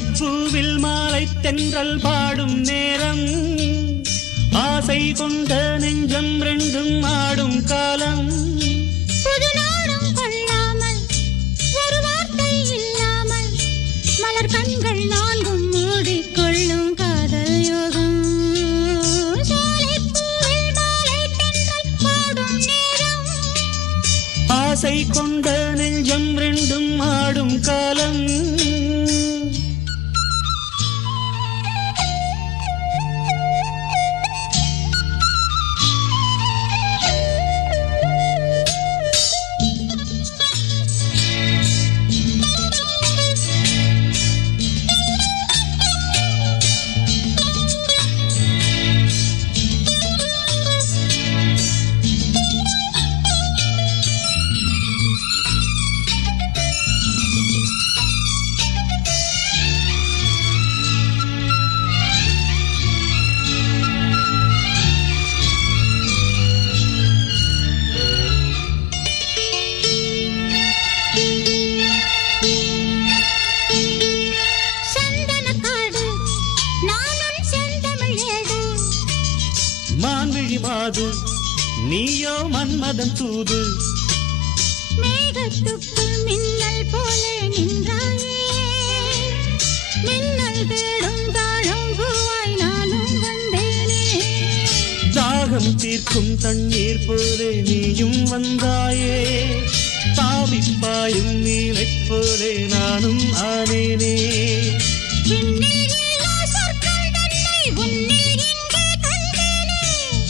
சோலைப்பூவில் மாலை தென்றல் பாடும் நேரம் ஆசை கொண்ட நெஞ்சம் ரெண்டும் ஆடும் காலம் புது நாடும் கொள்ளாமல் ஒரு வார்த்தை இல்லாமல் மலர் கண்கள் நான்கும் மூடிக்கொள்ளும் காதல் யோகம் சோலைப்பூவில் மாலை தென்றல் பாடும் நேரம் ஆசை கொண்ட நெஞ்சம் ரெண்டும் ஆடும் காலம் மாது நீயோ மன்மதன் தூது மேகத்துக்குள் மின்னல் போலே நின்றாயே மின்னல் தேடும் தாழம் பூவாய் நானும் வந்தேனே தாகம் தீர்க்கும் தண்ணீர் போலே நீயும் வந்தாயே தாவிப்பாயும் நீரைப் போலே நானும் ஆனேனே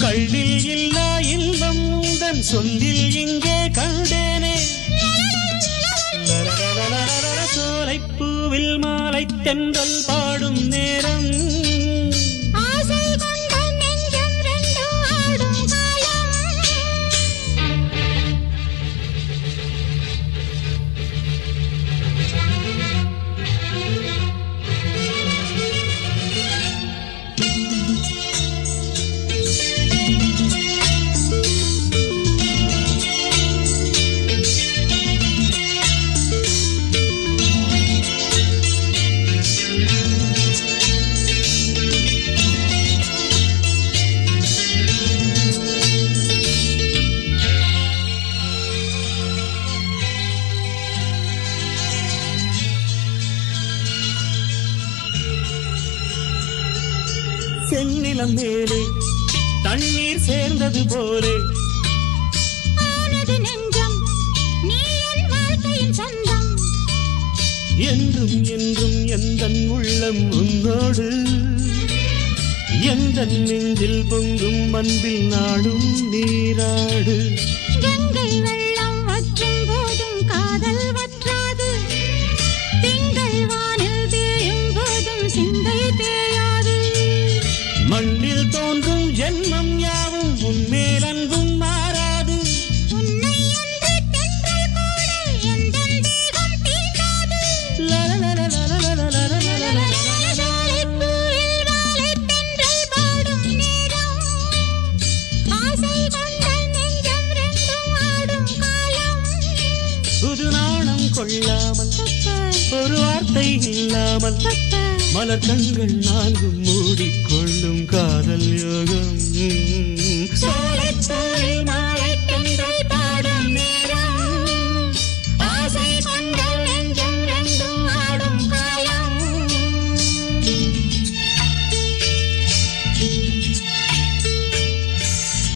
கள்ளில் இல்லா இன்பம் உந்தன் சொல்லில் இங்கே கண்டேனே சோலைப்பூவில் மாலை தென்றல் பாடும் நேரம் ஆசை கொண்ட நெஞ்சம் ரெண்டும் ஆடும் காலம் செந்நிலம் மேலே தண்ணீர் சேர்ந்தது போலே ஆனது நெஞ்சம் நீ என் வாழ்க்கையின் சொந்தம் என்றும் என்றும் எந்தன் உள்ளம் உன்னோடு எந்தன் நெஞ்சில் பொங்கும் அன்பில் நாடும் நீராடு கங்கை வெள்ளம் வற்றும் போதும் காதல் வற்றாது திங்கள் வானில் தேயும் போதும் சிந்தை தேயாது மண்ணில் தோன்றும் ஜென்மம் யாவும் உன்மேல் அன்பும் மாறாது உன்னை அன்று தென்றல் கூட எந்தன் தேகம் தீண்டாது சோலைப்பூவில் மாலை தென்றல் பாடும் நேரம் ஆசை கொண்ட நெஞ்சம் ரெண்டும் ஆடும் காலம் புது நாணம் கொள்ளாமல் ஒரு வார்த்தை இல்லாமல் மலர் கண்கள் நான்கும் மூடிக்கொள்ளும் காதல் யோகம்